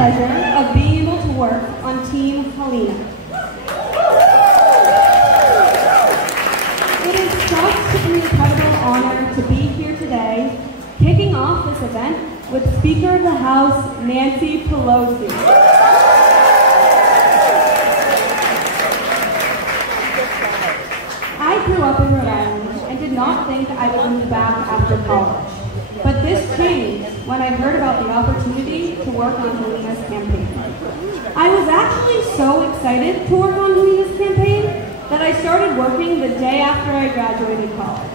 pleasure of being able to work on Team Helena. It is such an incredible honor to be here today, kicking off this event with Speaker of the House, Nancy Pelosi. I grew up in Rhode Island and did not think I would move back after college. But this changed when I heard about the opportunity to work on Helena's campaign. I was actually so excited to work on Helena's campaign that I started working the day after I graduated college.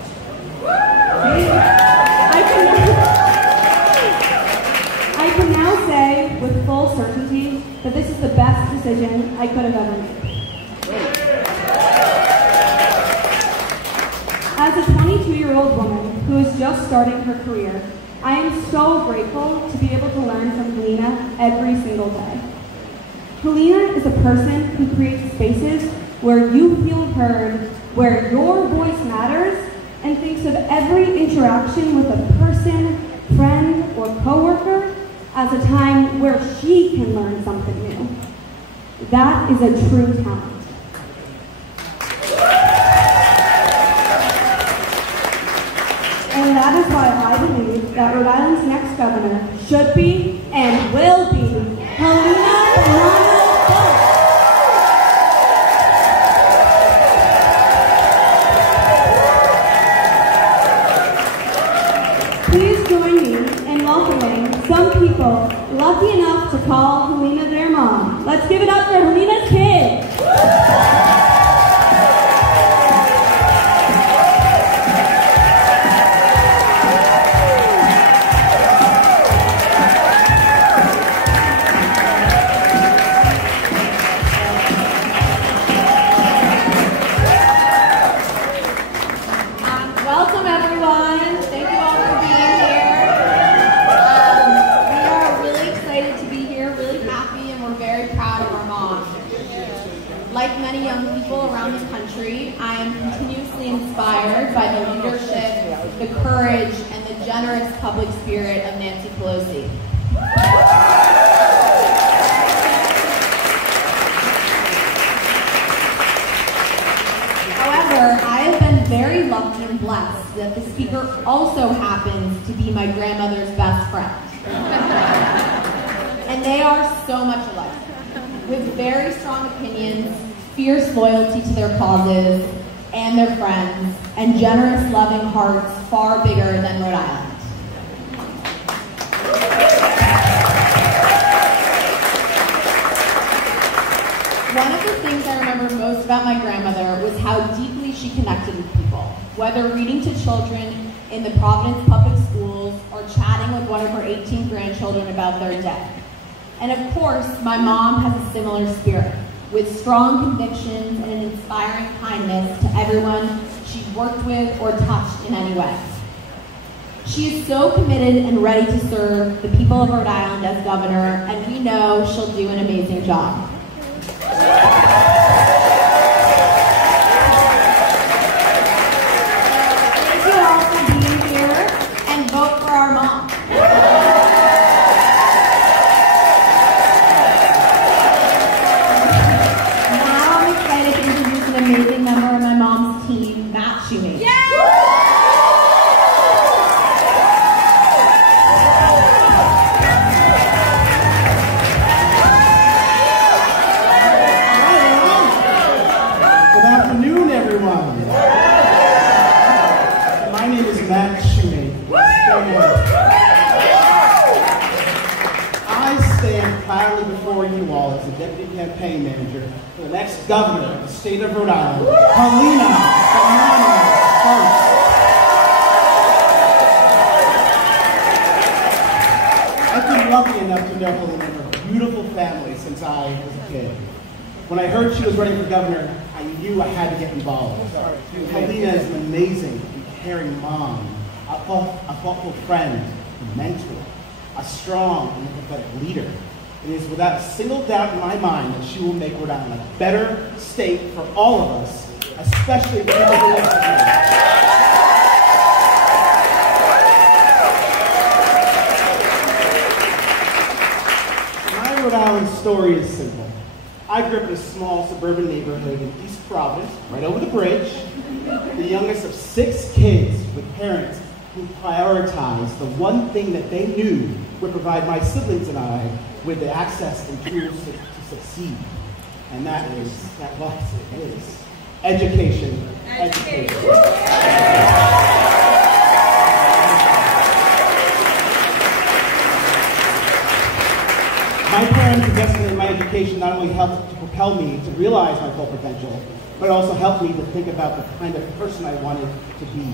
I can now say with full certainty that this is the best decision I could have ever made. As a 22-year-old woman who is just starting her career, I am so grateful to be able to learn from Helena every single day. Helena is a person who creates spaces where you feel heard, where your voice matters, and thinks of every interaction with a person, friend, or coworker as a time where she can learn something new. That is a true talent. And that is why I believe that Rhode Island's next governor should be and will be Helena Foulkes. Please join me in welcoming some people lucky enough to call Helena their mom. Let's give it up for Helena's kids. Welcome, everyone. Thank you all for being here. We are really excited to be here, really happy, and we're very proud of our mom. Like many young people around the country, I am continuously inspired by the leadership, the courage, and the generous public spirit of Nancy Pelosi. However, I have been very lucky and blessed that the speaker also happens to be my grandmother's best friend. And they are so much alike, with very strong opinions, fierce loyalty to their causes and their friends, and generous, loving hearts far bigger than Rhode Island. One of the things I remember most about my grandmother was how deeply she connected with people, whether reading to children in the Providence Public Schools or chatting with one of her 18 grandchildren about their day. And of course, my mom has a similar spirit, with strong convictions and an inspiring kindness to everyone she's worked with or touched in any way. She is so committed and ready to serve the people of Rhode Island as governor, and we know she'll do an amazing job. Thank you all for being here, and vote for our mom. Now I'm excited to introduce an amazing member of my mom's team, Matt Shoemate. Yeah! My name is Matt Shoemate. I stand proudly before you all as the Deputy Campaign Manager for the next Governor of the state of Rhode Island, Helena Foulkes. I've been lucky enough to know Helena and her beautiful family since I was a kid. When I heard she was running for governor, I knew I had to get involved. Helena is an amazing and caring mom, a thoughtful friend, a mentor, a strong and empathetic leader. It is without a single doubt in my mind that she will make Rhode Island a better state for all of us, especially for people who live here. When I Rhode Island's story is simple. I grew up in a small suburban neighborhood in East Providence, right over the bridge, the youngest of 6 kids with parents who prioritized the one thing that they knew would provide my siblings and I with the access and tools to succeed. And that is education. Education. My parents invested in my education not only helped to propel me to realize my full potential, but also helped me to think about the kind of person I wanted to be,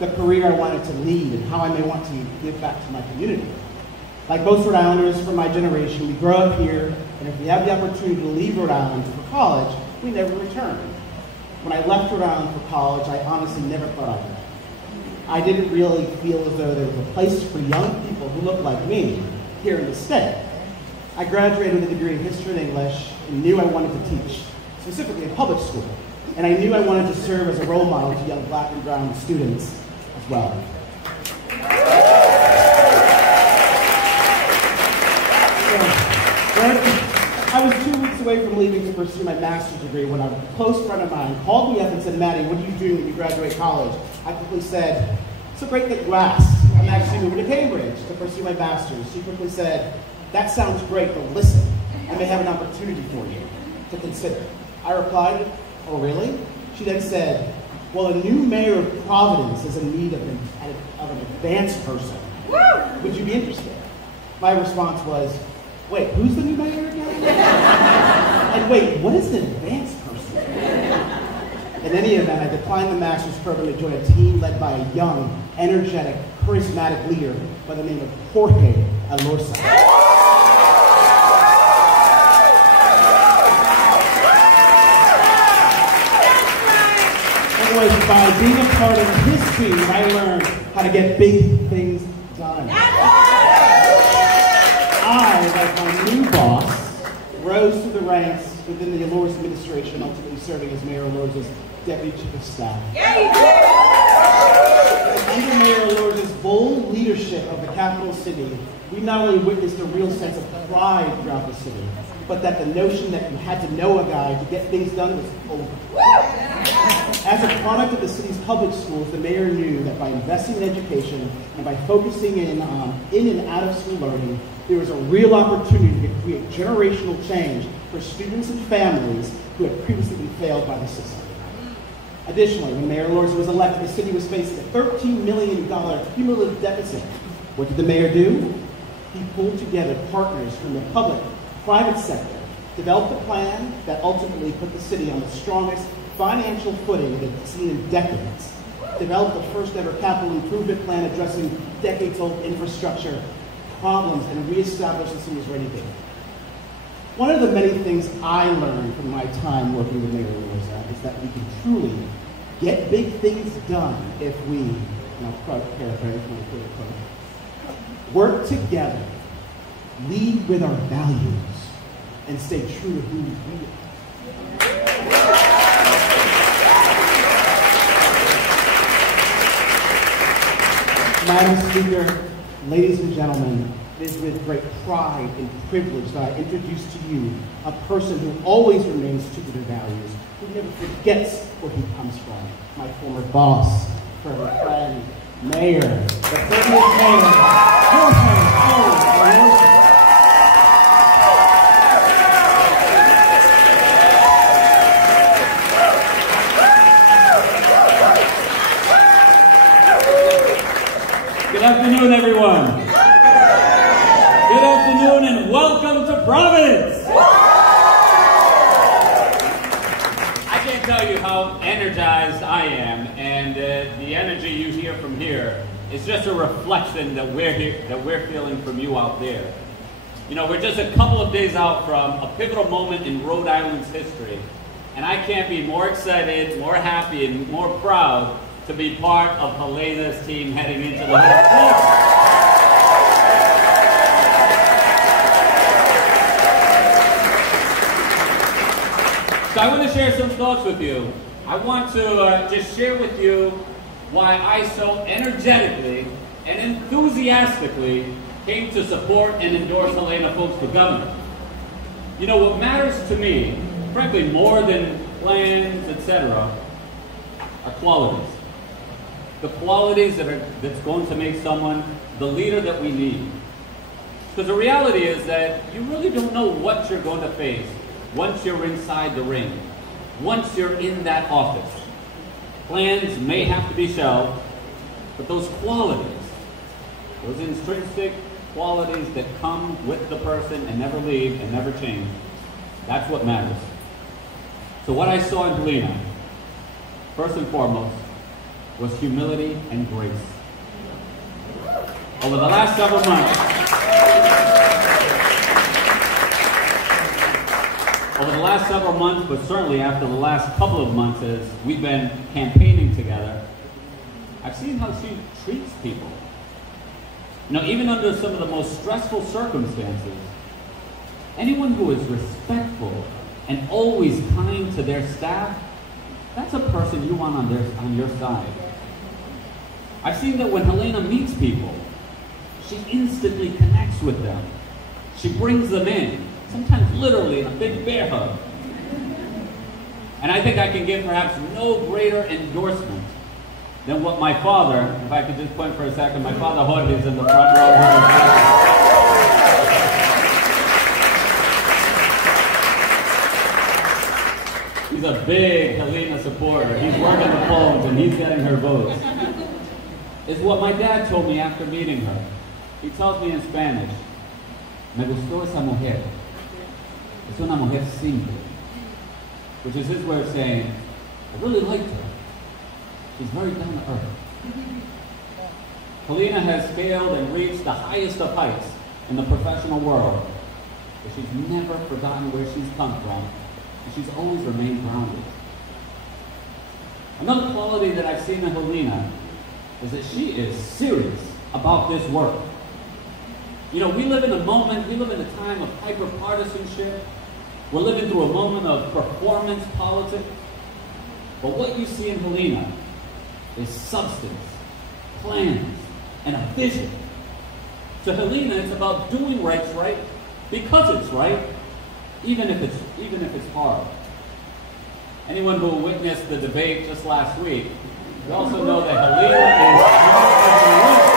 the career I wanted to lead, and how I may want to give back to my community. Like most Rhode Islanders from my generation, we grow up here, and if we have the opportunity to leave Rhode Island for college, we never return. When I left Rhode Island for college, I honestly never thought I would. I didn't really feel as though there was a place for young people who looked like me here in the state. I graduated with a degree in history and English and knew I wanted to teach, specifically in public school. And I knew I wanted to serve as a role model to young black and brown students as well. I was 2 weeks away from leaving to pursue my master's degree when a close friend of mine called me up and said, "Maddie, what are you doing when you graduate college?" I quickly said, "It's so great that you asked. I'm actually moving to Cambridge to pursue my master's." She quickly said, "That sounds great, but listen, I may have an opportunity for you to consider." I replied, "Oh, really?" She then said, "Well, a new mayor of Providence is in need of an advanced person. Would you be interested?" My response was, "Wait, who's the new mayor again?" And wait, what is an advanced person? In any event, I declined the master's program to join a team led by a young, energetic, charismatic leader by the name of Raucous Helena. It was by being a part of his team that I learned how to get big things done. I, like my new boss, rose through the ranks within the Endorses administration, ultimately serving as Mayor Endorses' Deputy Chief of Staff. Yeah, you did! And under Mayor Endorses' bold leadership of the capital city, we not only witnessed a real sense of pride throughout the city, but that the notion that you had to know a guy to get things done was over. As a product of the city's public schools, the mayor knew that by investing in education and by focusing in and out of school learning, there was a real opportunity to create generational change for students and families who had previously been failed by the system. Additionally, when Mayor Endorses was elected, the city was facing a $13 million cumulative deficit. What did the mayor do? He pulled together partners from the public, private sector, developed a plan that ultimately put the city on the strongest financial footing it had seen in decades, developed the first ever capital improvement plan addressing decades-old infrastructure problems, and reestablished the city's ready date. One of the many things I learned from my time working with Mayor Endorses is that we can truly get big things done if we, and I'll paraphrase my favorite quote, work together, lead with our values, and stay true to who we are. Madam Speaker, ladies and gentlemen, it is with great pride and privilege that I introduce to you a person who always remains true to their values, who never forgets where he comes from. My former boss, former friend, Mayor, the 30th Mayor, Raucous Helena. Good afternoon, everyone. Good afternoon and welcome to Providence. I can't tell you how energized I am, and the energy you hear from here is just a reflection that we're feeling from you out there. You know, we're just a couple of days out from a pivotal moment in Rhode Island's history, and I can't be more excited, more happy, and more proud to be part of Helena's team heading into the whole So I want to share some thoughts with you. I want to just share with you why I so energetically and enthusiastically came to support and endorse Helena Foulkes for governor. You know, what matters to me, frankly, more than plans, etc., are qualities. The qualities that's going to make someone the leader that we need. Because the reality is that you really don't know what you're going to face once you're inside the ring, once you're in that office. Plans may have to be shelved, but those qualities, those intrinsic qualities that come with the person and never leave and never change, that's what matters. So what I saw in Helena, first and foremost, was humility and grace. Over the last several months, but certainly after the last couple of months as we've been campaigning together, I've seen how she treats people. You know, even under some of the most stressful circumstances, anyone who is respectful and always kind to their staff, that's a person you want on your side. I've seen that when Helena meets people, she instantly connects with them. She brings them in, sometimes literally in a big bear hug. And I think I can give perhaps no greater endorsement than what my father, if I could just point for a second, my father Jorge is in the front row. He's a big Helena supporter. He's working the phones and he's getting her votes. Is what my dad told me after meeting her. He tells me in Spanish, "Me gustó esa mujer. Es una mujer simple." Which is his way of saying, I really liked her. She's very down to earth. Helena has scaled and reached the highest of heights in the professional world, but she's never forgotten where she's come from, and she's always remained grounded. Another quality that I've seen in Helena is that she is serious about this work. You know, we live in a time of hyper-partisanship. We're living through a moment of performance politics. But what you see in Helena is substance, plans, and a vision. To Helena, it's about doing what's right because it's right, even if it's hard. Anyone who witnessed the debate just last week, you also know that Helena is smart as a whip.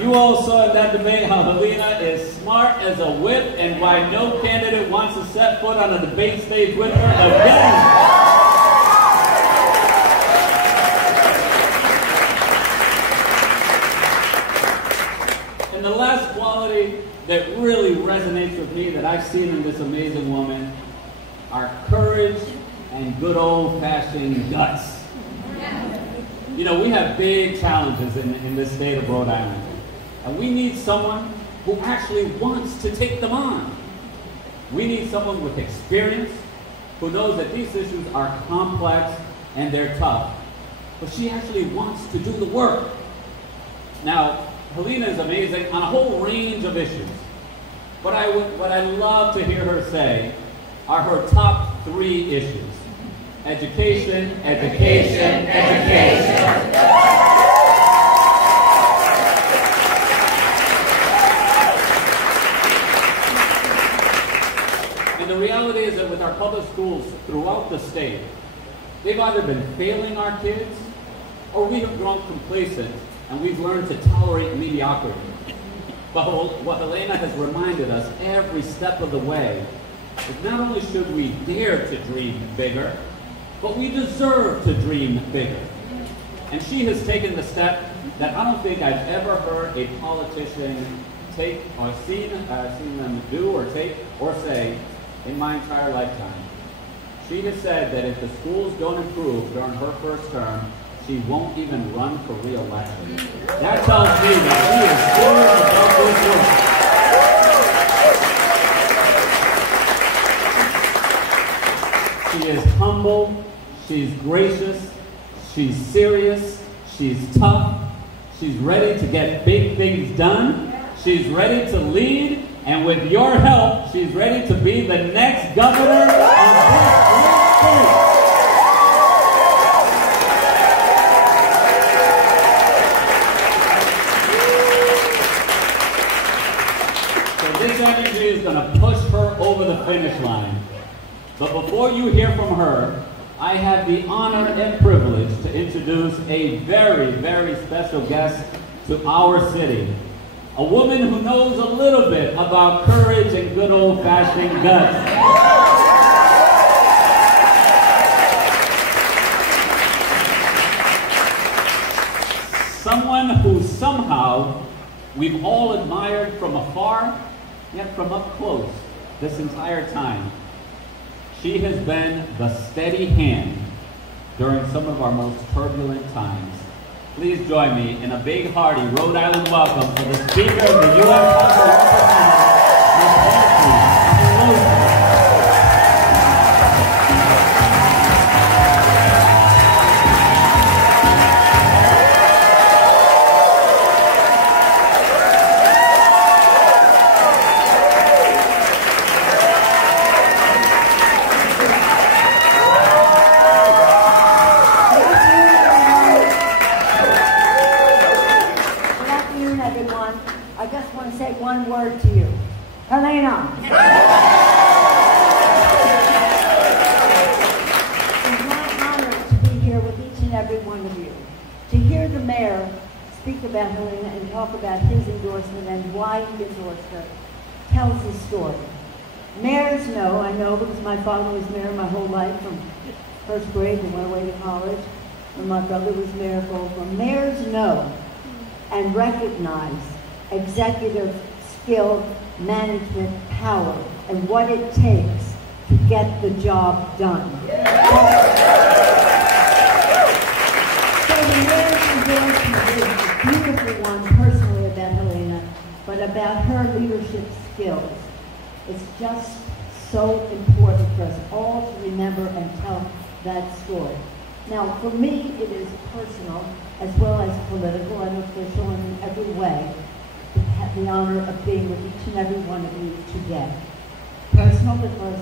You all saw in that debate how Helena is smart as a whip and why no candidate wants to set foot on a debate stage with her again. And the last quality that really resonates with me that I've seen in this amazing woman are courage and good old-fashioned guts. You know, we have big challenges in this state of Rhode Island. And we need someone who actually wants to take them on. We need someone with experience, who knows that these issues are complex and they're tough, but she actually wants to do the work. Now, Helena is amazing on a whole range of issues. What I love to hear her say are her top 3 issues. Education, education, education. And the reality is that with our public schools throughout the state, they've either been failing our kids or we have grown complacent and we've learned to tolerate mediocrity. But what Helena has reminded us every step of the way is not only should we dare to dream bigger, but we deserve to dream bigger. And she has taken the step that I don't think I've ever heard a politician take or seen them do or take or say in my entire lifetime. She has said that if the schools don't improve during her first term, she won't even run for re-election. That tells me that she is serious about this work. She is humble, she's gracious, she's serious, she's tough, she's ready to get big things done, she's ready to lead, and with your help, she's ready to be the next governor of this great state. finish line. But before you hear from her, I have the honor and privilege to introduce a very, very special guest to our city. A woman who knows a little bit about courage and good old-fashioned guts. Someone who somehow we've all admired from afar, yet from up close this entire time. She has been the steady hand during some of our most turbulent times. Please join me in a big, hearty Rhode Island welcome for the Speaker of the U.S. House of Representatives, one word to you. Helena. It's my honor to be here with each and every one of you. To hear the mayor speak about Helena and talk about his endorsement and why he endorsed her tells his story. Mayors know, I know because my father was mayor my whole life from first grade and went away to college, and my brother was mayor of Oakland. Mayors know and recognize executive skill, management power, and what it takes to get the job done. So the mayor's endorsement is a beautiful one personally about Helena, but about her leadership skills. It's just so important for us all to remember and tell that story. Now, for me, it is personal as well as political and official in every way. To have the honor of being with each and every one of you today. Personal because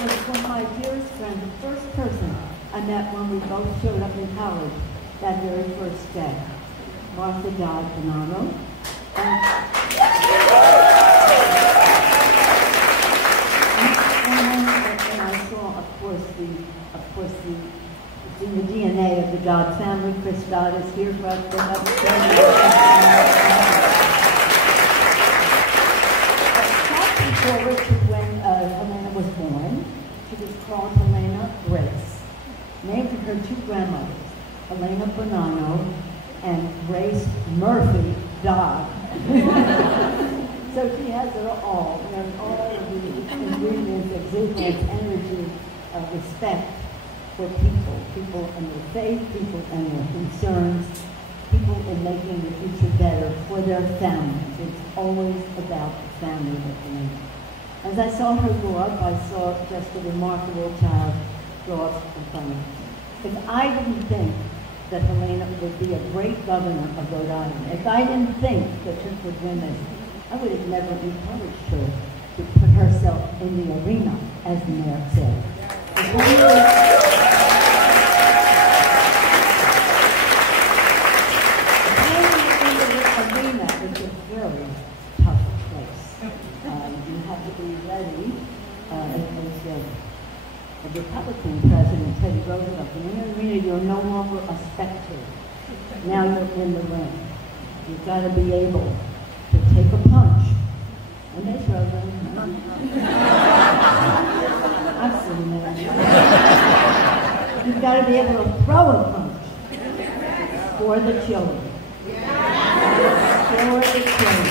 was one of my dearest friends, the first person I met when we both showed up in college that very first day. Martha Dodd Bonanno. Of course, it's in the DNA of the Dodd family. Chris Dodd is here for us. Fast forward to when Helena was born. She was called Helena Grace, named for her two grandmothers, Helena Bonanno and Grace Murphy Dodd. So she has it all, and all of the ingredients, exuberance, energy, respect for people and their faith, people and their concerns, people in making the future better for their families. It's always about the family with Helena. As I saw her grow up, I saw just a remarkable child grow up in front of me. If I didn't think that Helena would be a great governor of Rhode Island, if I didn't think that she could win this, I would have never encouraged her to put herself in the arena, as the mayor said. Arena is a very tough place. You have to be ready. As a Republican president, Teddy Roosevelt, in the arena, you're no longer a spectator. Now you're in the ring. You've got to be able to take a punch. And they throw them. I've seen that. You've got to be able to throw a punch for the children. For the children.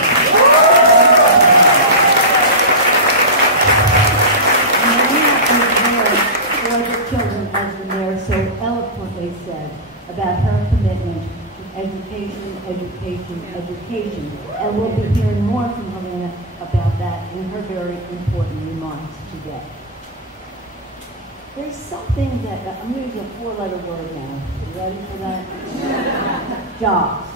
For the children, as the mayor so eloquently said, about her commitment to education, education, education. And we'll be hearing more from Helena about that in her very important remarks today. There's something that, I'm using a four-letter word now. You ready for that? Jobs.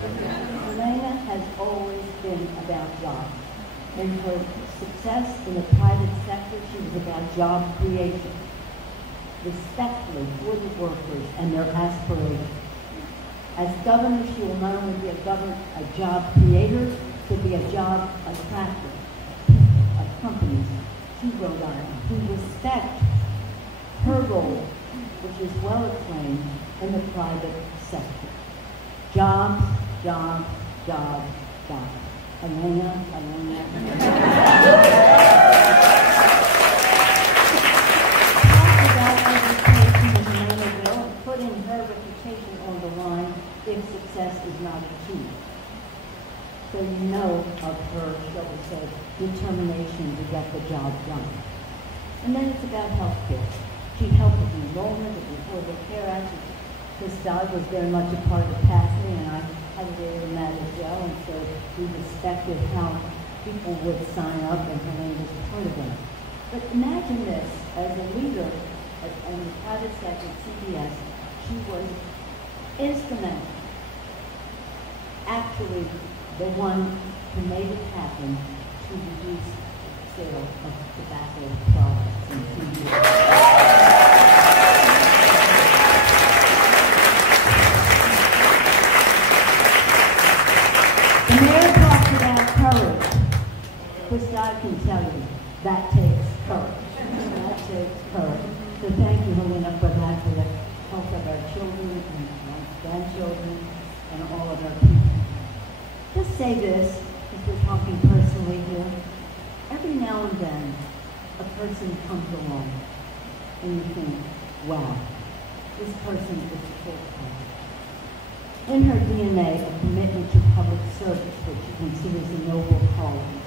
Helena has always been about jobs. In her success in the private sector, she was about job creation. respectfully for the workers and their aspirations. As governor, she will not only be a job creator, she'll be a job attractor of companies to Rhode Island who respect her role, which is well acclaimed in the private sector. Jobs, jobs, jobs, jobs. Helena. Talk about education as Helena will, putting her reputation on the line if success is not achieved. So you know of her, shall we say, determination to get the job done. And then it's about health care. She helped with enrollment of the Affordable Care Act. Chris Dodd was very much a part of passing, and I had a role in that as well. And so we respected how people would sign up, and Helena was part of that. But imagine this, as a leader in the private sector at CBS, she was instrumental, actually the one who made it happen to reduce sale of tobacco products in CBS. The mayor talked about courage. Chris Dodd can tell you that takes courage. That takes courage. So thank you, Helena, for that, for the health of our children and grandchildren and all of our people. Just say this, because we're talking personally here. Every now and then, a person comes along and you think, wow, this person is full-time. In her DNA, a commitment to public service, which she considers a noble calling.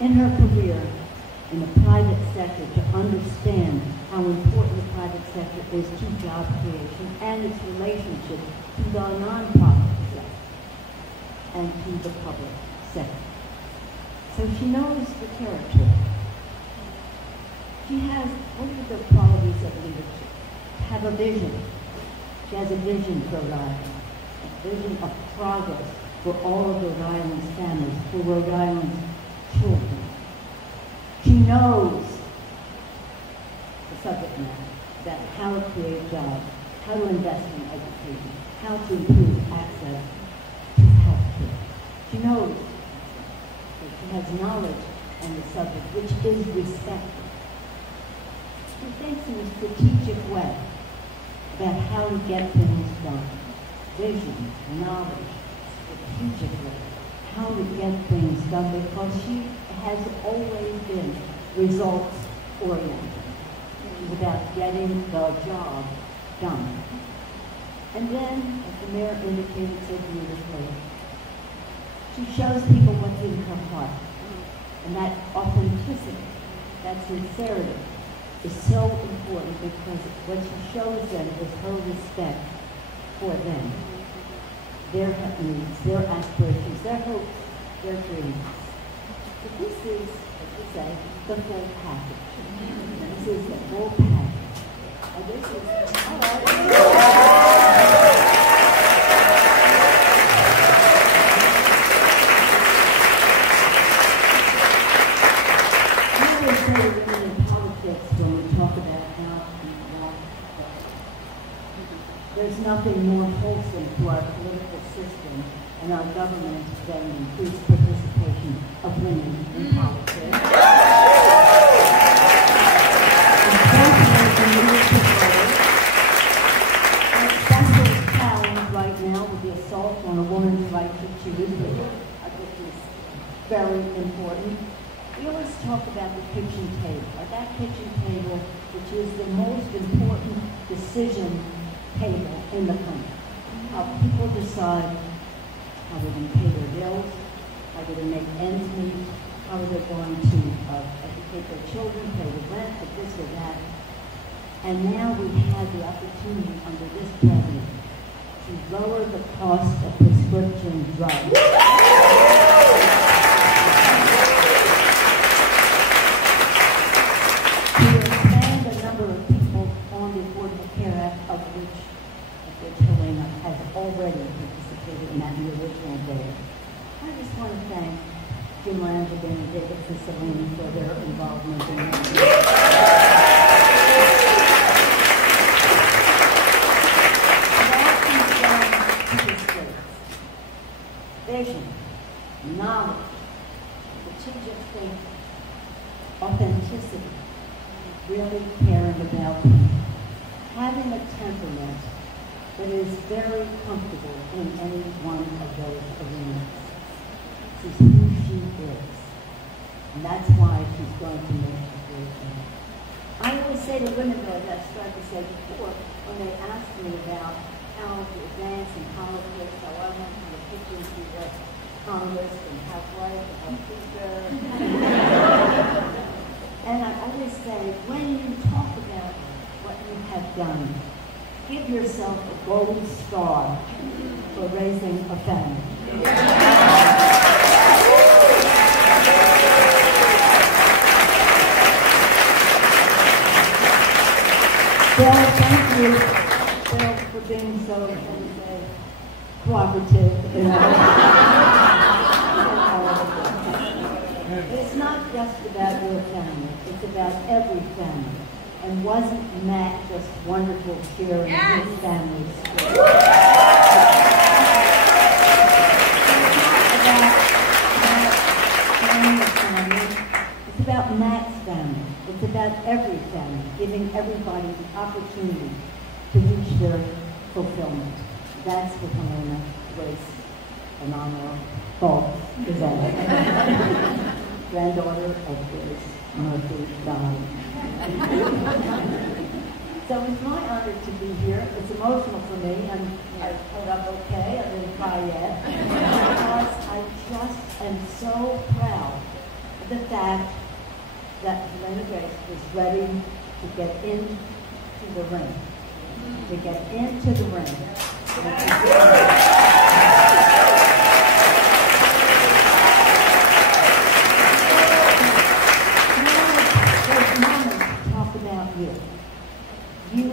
In her career in the private sector, to understand how important the private sector is to job creation and its relationship to the nonprofit sector and to the public sector. So she knows the territory. She has, what are the qualities of leadership? Have a vision. She has a vision for Rhode Island, a vision of progress for all of Rhode Island's families, for Rhode Island's children. She knows the subject matter, that how to create jobs, how to invest in education, how to improve access to health care. She knows that she has knowledge on the subject, which is respected. She thinks in a strategic way about how to get things done. Vision, knowledge, strategically, how to get things done, because she has always been results-oriented. She's about getting the job done. And then, as the mayor indicated so beautifully, she shows people what's in her heart. And that authenticity, that sincerity, is so important because what she shows them is her respect for them, their needs, their aspirations, their hopes, their dreams. But this is, as we say, the full package. This is the full package. And this is, all right. There's nothing more wholesome to our political system and our government than increased participation of women in politics. Our special challenge right now with the assault on a woman's right to choose, which I think is very important. We always talk about the kitchen table, or that kitchen table, which is the most important decision table in the country. How people decide how they're going to pay their bills, how they're going to make ends meet, how they're going to educate their children, pay the rent, or this or that. And now we've had the opportunity under this president to lower the cost of prescription drugs. To expand the number of people on the Affordable Care Act, of which Helena has already participated in that in the original day. I just want to thank Jim Langigan and David Cicilline for their involvement in that. knowledge, but she just thinks authenticity, really caring about people, having a temperament that is very comfortable in any one of those arenas. This is who she is. And that's why she's going to make a great thing. I always say to women, though, that I started to say before, when they ask me about how to advance in politics, how I went from the kitchen to the Congress and half-wife and House Speaker. And I always say, when you talk about what you have done, give yourself a gold star for raising a family. Bill, thank you, Bill, for being so cooperative. It's not just about your family, it's about every family. And wasn't Matt just wonderful sharing his family's story? It's about Matt's family. It's about every family, giving everybody the opportunity to reach their fulfillment. That's what Helena Foulkes is all. Granddaughter of Grace Murphy died. So it's my honor to be here. It's emotional for me, and I pulled up okay. I didn't cry yet. Because I just am so proud of the fact that Helena Grace was ready to get into the ring. To get into the ring. You. You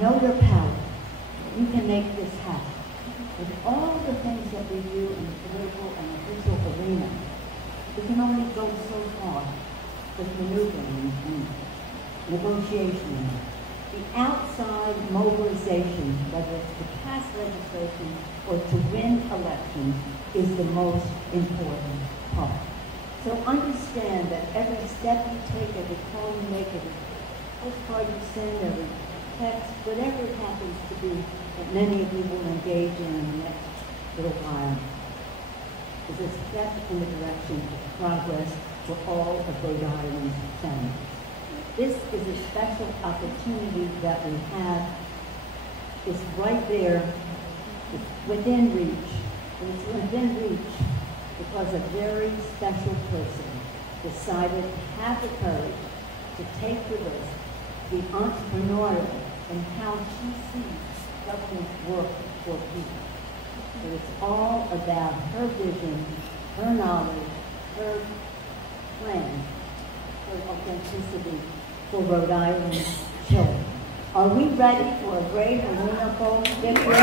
know your power. You can make this happen. With all the things that we do in the political and official arena, we can only go so far with maneuvering and negotiation. The outside mobilization, whether it's to pass legislation or to win elections, is the most important part. So understand that every step you take, every call you make, every postcard you send, every text, whatever it happens to be, that many of you will engage in the next little while, is a step in the direction of progress for all of Rhode Island's families. This is a special opportunity that we have. It's right there. It's within reach. And it's within reach because a very special person decided to have the courage to take the risk, be entrepreneurial in how she sees government work for people. So it's all about her vision, her knowledge, her plan, her authenticity for Rhode Island's children. Are we ready for a great Helena Foulkes victory?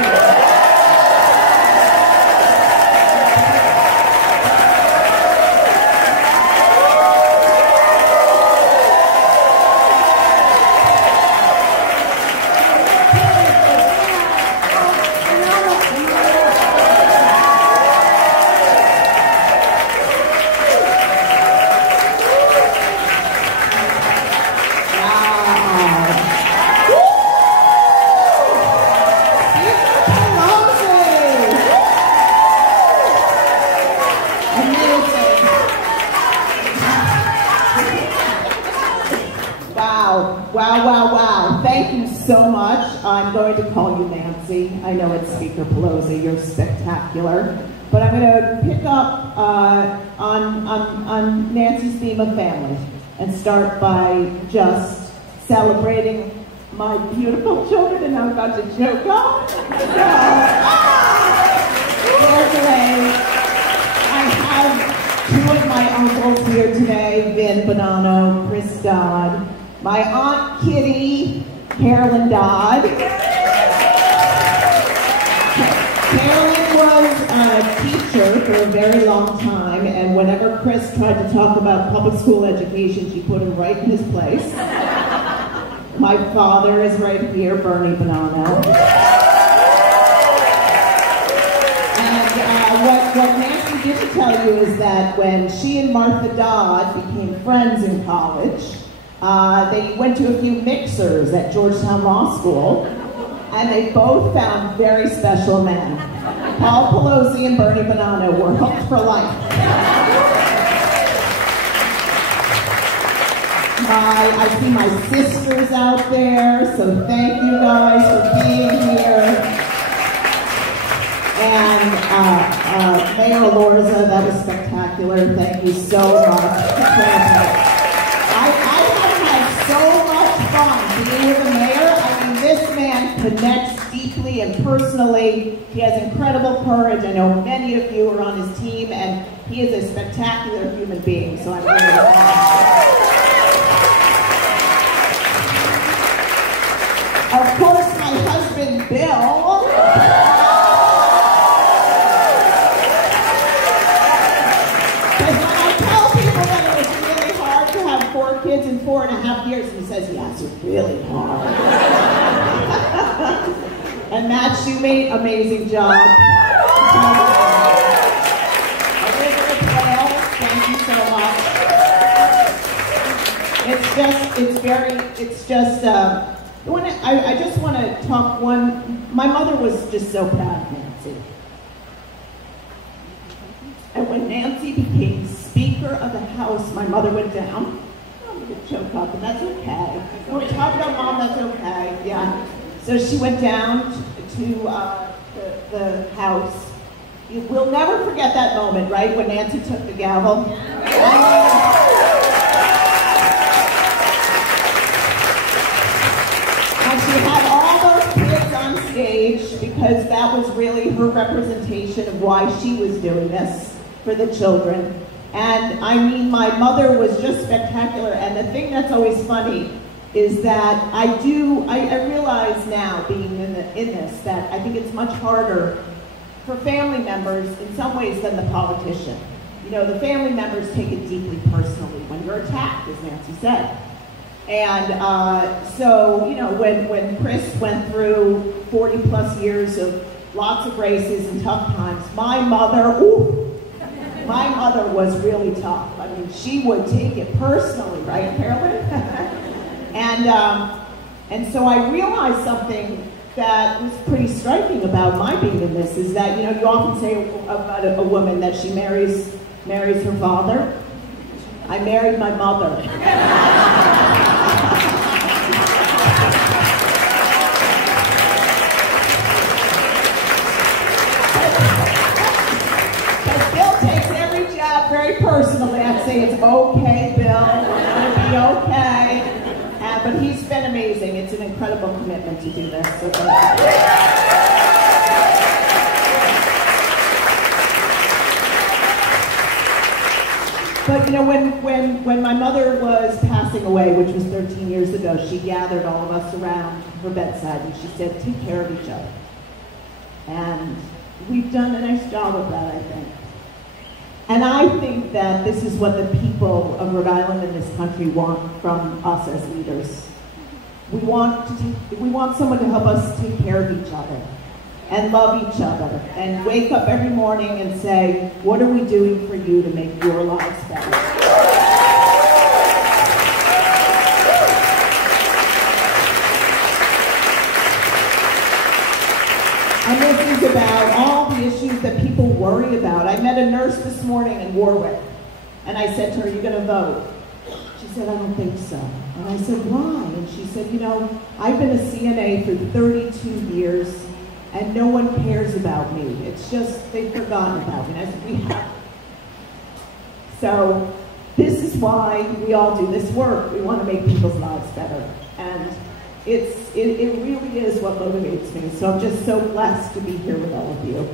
So much. I'm going to call you Nancy. I know it's Speaker Pelosi. You're spectacular. But I'm going to pick up on Nancy's theme of family and start by just celebrating my beautiful children, and I'm about to choke up. So, I have two of my uncles here today, Vin Bonanno, Chris Dodd, my Aunt Kitty, Carolyn Dodd. Carolyn was a teacher for a very long time, and whenever Chris tried to talk about public school education, she put him right in his place. My father is right here, Bernie Bonanno. And what Nancy didn't tell you is that when she and Martha Dodd became friends in college, they went to a few mixers at Georgetown Law School, and they both found very special men. Paul Pelosi and Bernie Bonanno were hooked for life. I see my sisters out there, so thank you guys for being here. And Mayor Alorza, that was spectacular. Thank you so much. I have had so much fun being with the mayor. I mean, this man connects deeply and personally. He has incredible courage. I know many of you are on his team, and he is a spectacular human being, so I'm really thankful. Of course, my husband, Bill. Because when I tell people that it was really hard to have 4 kids in 4.5 years, he says, yes, it's really hard. And Matt, you made an amazing job. Elizabeth Wales, thank you so much. I just want to talk my mother was just so proud of Nancy. And when Nancy became Speaker of the House, my mother went down. I'm going to get choked up, and that's okay. We're talking about Mom, that's okay, yeah. So she went down to the House. We'll never forget that moment, right, when Nancy took the gavel. And she had all those kids on stage because that was really her representation of why she was doing this for the children. And I mean, my mother was just spectacular. And the thing that's always funny is that I realize now, being in this, that I think it's much harder for family members in some ways than the politician. You know, the family members take it deeply personally when you're attacked, as Nancy said. And so, you know, when Chris went through 40 plus years of lots of races and tough times, my mother was really tough. I mean, she would take it personally, right, Carolyn? And so I realized something that was pretty striking about my being in this is that, you know, you often say about a woman that she marries her father. I married my mother. Because Bill takes every job very personally. I'd say it's okay, Bill. We're going to be okay. But he's been amazing. It's an incredible commitment to do this. So thank you. But you know, when my mother was passing away, which was 13 years ago, she gathered all of us around her bedside and she said, take care of each other. And we've done a nice job of that, I think. And I think that this is what the people of Rhode Island and this country want from us as leaders. We want someone to help us take care of each other and love each other and wake up every morning and say, what are we doing for you to make your lives better? And this is about all the issues that people worry about. I met a nurse this morning in Warwick, and I said to her, are you going to vote? She said, I don't think so. And I said, why? And she said, you know, I've been a CNA for 32 years, and no one cares about me. It's just, they've forgotten about me. And I said, we have. So this is why we all do this work. We want to make people's lives better. And it really is what motivates me. So I'm just so blessed to be here with all of you.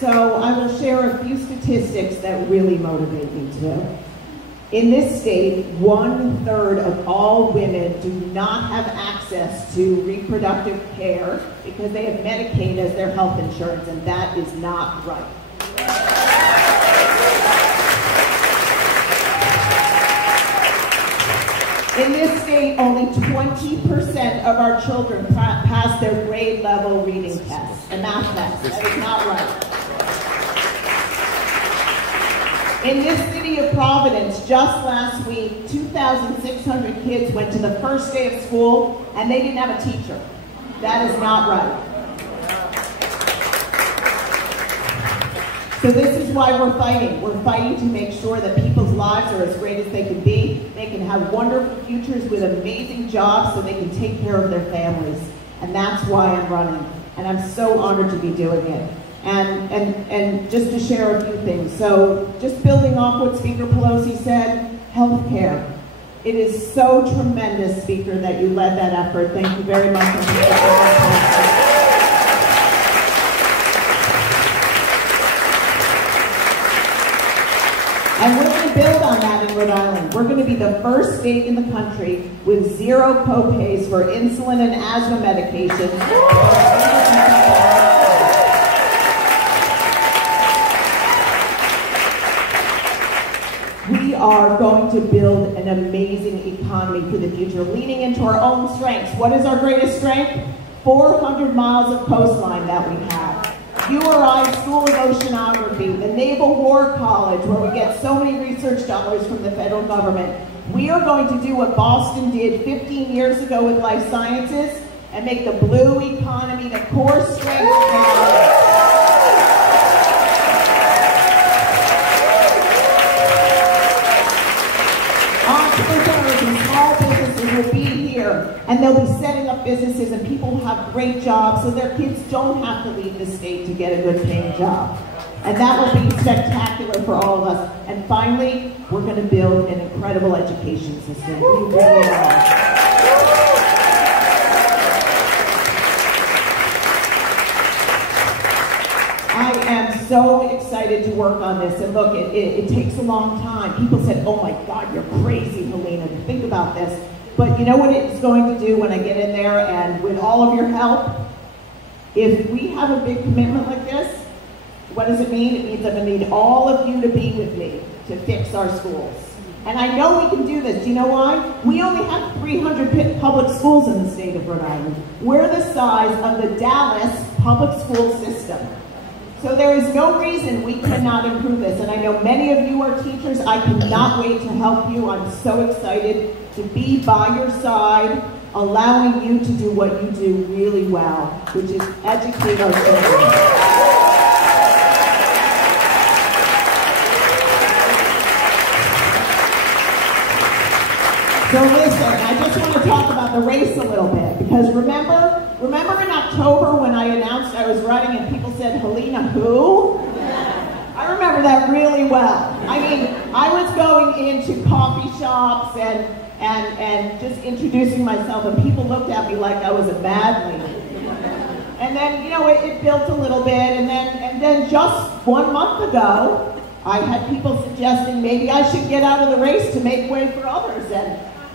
So I will share a few statistics that really motivate me too. In this state, 1/3 of all women do not have access to reproductive care because they have Medicaid as their health insurance, and that is not right. In this state, only 20% of our children pass their grade level reading tests and math tests. That is not right. In this city of Providence, just last week, 2,600 kids went to the first day of school and they didn't have a teacher. That is not right. So this is why we're fighting. We're fighting to make sure that people's lives are as great as they can be. They can have wonderful futures with amazing jobs so they can take care of their families. And that's why I'm running. And I'm so honored to be doing it. And just to share a few things. So just building off what Speaker Pelosi said, healthcare. It is so tremendous, Speaker, that you led that effort. Thank you very much. And we're going to build on that in Rhode Island. We're going to be the first state in the country with zero co-pays for insulin and asthma medications. We are going to build an amazing economy for the future, leaning into our own strengths. What is our greatest strength? 400 miles of coastline that we have. URI School of Oceanography, the Naval War College, where we get so many research dollars from the federal government. We are going to do what Boston did 15 years ago with life sciences and make the blue economy the core strength of Rhode Island. Entrepreneurs and small businesses will be here, and they'll be setting up businesses, and people will have great jobs so their kids don't have to leave the state to get a good paying job. And that will be spectacular for all of us. And finally, we're going to build an incredible education system. We really are. I am so excited to work on this, and look, it takes a long time. People said, oh my God, you're crazy, Helena, to think about this. But you know what it's going to do when I get in there, and with all of your help? If we have a big commitment like this, what does it mean? It means I'm going to need all of you to be with me to fix our schools. And I know we can do this. Do you know why? We only have 300 public schools in the state of Rhode Island. We're the size of the Dallas public school system. So there is no reason we cannot improve this. And I know many of you are teachers. I cannot wait to help you. I'm so excited to be by your side, allowing you to do what you do really well, which is educate our children. So listen, I just want to talk about the race a little bit, because remember in October when I announced I was running and people said, Helena who? I remember that really well. I mean, I was going into coffee shops and just introducing myself, and people looked at me like I was a bad lady. And then, you know, it built a little bit, and then just 1 month ago, I had people suggesting maybe I should get out of the race to make way for others,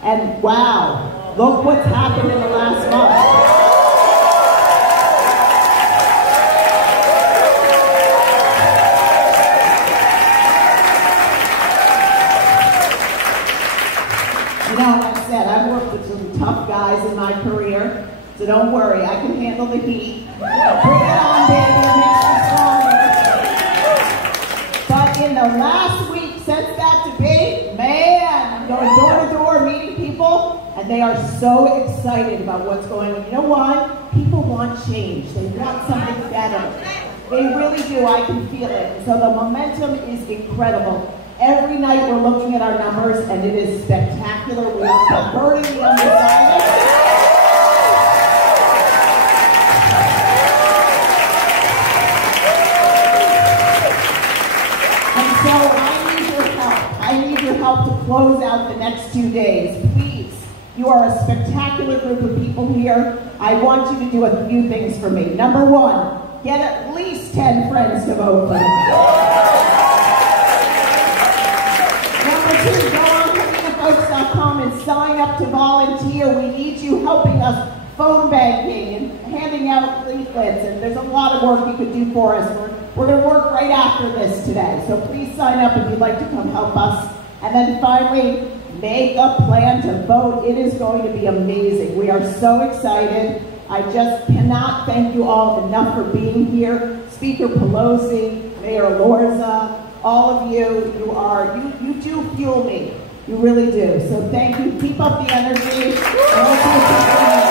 and wow, look what's happened in the last month. You know, like I said, I've worked with some tough guys in my career, so don't worry, I can handle the heat. Bring it on, baby, it makes me stronger. But in the last week since that debate, man, I'm going door to door meeting people, and they are so excited about what's going on. You know why? People want change. They want something better. They really do. I can feel it. So the momentum is incredible. Every night we're looking at our numbers, and it is spectacular. We are converting the undecided. And so I need your help. I need your help to close out the next 2 days. Please, you are a spectacular group of people here. I want you to do a few things for me. Number one, get at least 10 friends to vote for me. Number two, go on HelenaFoulkes.com and sign up to volunteer. We need you helping us phone banking and handing out leaflets, and there's a lot of work you could do for us. We're going to work right after this today, so please sign up if you'd like to come help us. And then finally, make a plan to vote. It is going to be amazing. We are so excited. I just cannot thank you all enough for being here. Speaker Pelosi, Mayor Lorza, all of you, you do fuel me. You really do. So thank you. Keep up the energy. Yeah.